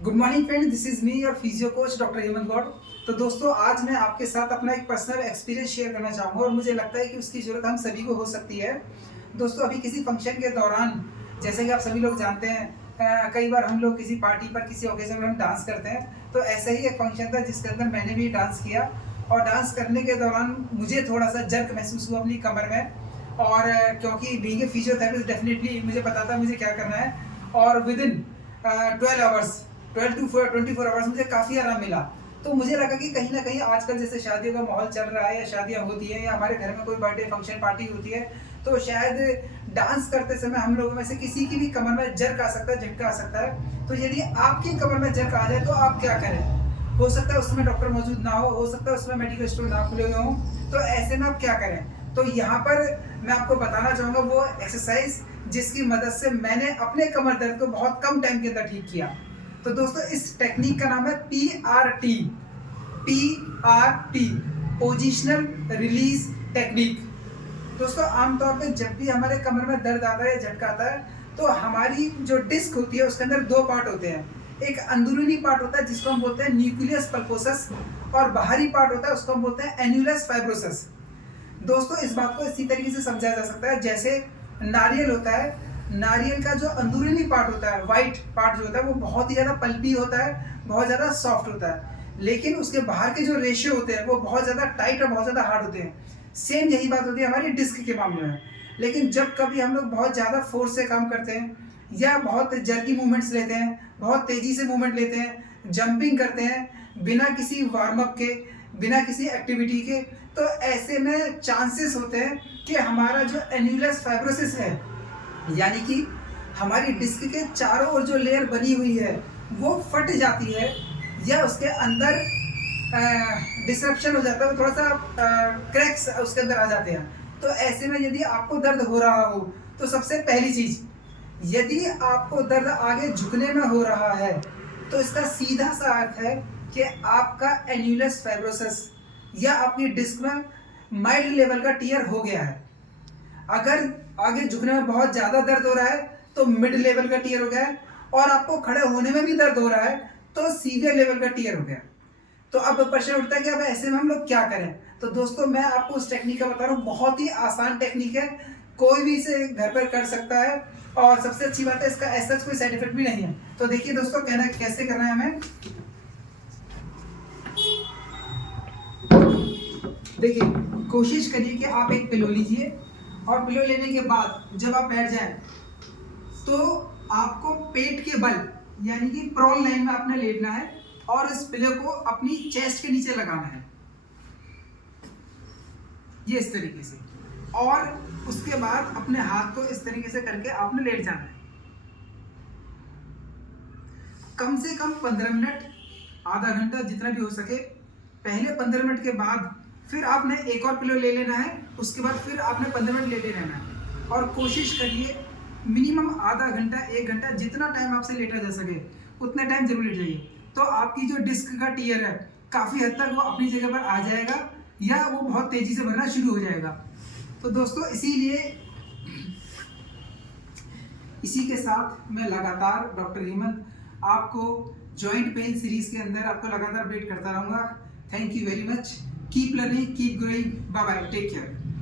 Good morning friend, this is me your physio coach doctor Hemant Gaur. तो दोस्तों, आज मैं आपके साथ अपना एक पर्सनल एक्सपीरियंस शेयर करना चाहूँगा और मुझे लगता है कि उसकी ज़रूरत हम सभी को हो सकती है। दोस्तों, अभी किसी फंक्शन के दौरान, जैसे कि आप सभी लोग जानते हैं, कई बार हम लोग किसी पार्टी पर, किसी ओकेजन में हम डांस करते हैं। तो ऐसा ही एक फंक्शन था जिसके अंदर मैंने भी डांस किया और डांस करने के दौरान मुझे थोड़ा सा जर्क महसूस हुआ अपनी कमर में। और क्योंकि बीइंग ए फिजियोथेरेपिस्ट, डेफिनेटली मुझे पता था मुझे क्या करना है। और विदिन 12 आवर्स, 12 टू 24 आवर्स मुझे काफ़ी आराम मिला। तो मुझे लगा कि कहीं ना कहीं आजकल जैसे शादियों का माहौल चल रहा है या शादियां होती हैं या हमारे घर में कोई बर्थडे फंक्शन पार्टी होती है, तो शायद डांस करते समय हम लोगों में से किसी की भी कमर में जर्क आ सकता है, झटका आ सकता है। तो यदि आपकी कमर में जर्क आ जाए तो आप क्या करें? हो सकता है उसमें डॉक्टर मौजूद ना हो सकता है उसमें मेडिकल स्टोर ना खुले हुए हों। तो ऐसे में आप क्या करें? तो यहाँ पर मैं आपको बताना चाहूँगा वो एक्सरसाइज जिसकी मदद से मैंने अपने कमर दर्द को बहुत कम टाइम के अंदर ठीक किया। तो दोस्तों, इस टेक्निक का नाम है PRT। PRT, positional release technique. दोस्तों, आमतौर पे जब भी हमारे कमर में दर्द आता है या झटका आता है, तो हमारी जो डिस्क होती है उसके अंदर दो पार्ट होते हैं। एक अंदरूनी पार्ट होता है जिसको हम बोलते हैं न्यूक्लियस पल्पोसस, और बाहरी पार्ट होता है उसको हम बोलते हैं एन्युलस फाइब्रोसस। दोस्तों, इस बात को इसी तरीके से समझा जा सकता है जैसे नारियल होता है। नारियल का जो अंदरूनी पार्ट होता है, वाइट पार्ट जो होता है, वो बहुत ही ज़्यादा पल्पी होता है, बहुत ज़्यादा सॉफ्ट होता है। लेकिन उसके बाहर के जो रेशियो होते हैं वो बहुत ज़्यादा टाइट और बहुत ज़्यादा हार्ड होते हैं। सेम यही बात होती है हमारी डिस्क के मामले में। लेकिन जब कभी हम लोग बहुत ज़्यादा फोर्स से काम करते हैं या बहुत जर्की मूवमेंट्स लेते हैं, बहुत तेज़ी से मूवमेंट लेते हैं, जंपिंग करते हैं बिना किसी वार्म अप के, बिना किसी एक्टिविटी के, तो ऐसे में चांसेस होते हैं कि हमारा जो एन्युलस फाइब्रोसिस है, यानी कि हमारी डिस्क के चारों ओर जो लेयर बनी हुई है वो फट जाती है या उसके अंदर डिसरप्शन हो जाता है, थोड़ा सा क्रैक्स उसके अंदर आ जाते हैं। तो ऐसे में यदि आपको दर्द हो रहा हो तो सबसे पहली चीज़, यदि आपको दर्द आगे झुकने में हो रहा है तो इसका सीधा सा अर्थ है कि आपका एन्युलस फाइब्रोसिस या आपकी डिस्क में माइल्ड लेवल का टियर हो गया है। अगर आगे झुकने में बहुत ज़्यादा दर्द हो रहा है तो मिड लेवल का टियर हो गया है, और आपको खड़े होने में भी दर्द हो रहा है तो सीवियर लेवल का टियर हो गया। तो अब प्रश्न उठता है कि अब ऐसे में हम लोग क्या करें? तो दोस्तों, मैं आपको उस टेक्निक का बता रहा हूँ, बहुत ही आसान टेक्निक है, कोई भी इसे घर पर कर सकता है। और सबसे अच्छी बात है, इसका ऐसा कोई साइड इफेक्ट भी नहीं है। तो देखिए दोस्तों, कहना कैसे करना है हमें। देखिए, कोशिश करिए कि आप एक पिलो लीजिए और पिलो लेने के बाद जब आप बैठ जाएं तो आपको पेट के बल, यानी कि प्रोन लाइन में आपने लेटना है और इस पिलो को अपनी चेस्ट के नीचे लगाना है, ये इस तरीके से। और उसके बाद अपने हाथ को इस तरीके से करके आपने लेट जाना है। कम से कम 15 मिनट, आधा घंटा, जितना भी हो सके। पहले 15 मिनट के बाद फिर आपने एक और पिलो ले लेना है, उसके बाद फिर आपने 15 मिनट लेटे रहना है। और कोशिश करिए मिनिमम आधा घंटा, 1 घंटा, जितना टाइम आपसे लेटा जा सके उतना टाइम जरूर लेट जाइए। तो आपकी जो डिस्क का टियर है काफ़ी हद तक वो अपनी जगह पर आ जाएगा या वो बहुत तेज़ी से भरना शुरू हो जाएगा। तो दोस्तों, इसी के साथ मैं लगातार डॉक्टर हेमंत आपको जॉइंट पेन सीरीज के अंदर आपको लगातार अपडेट करता रहूँगा। Thank you very much. Keep learning, keep growing. Bye bye, take care.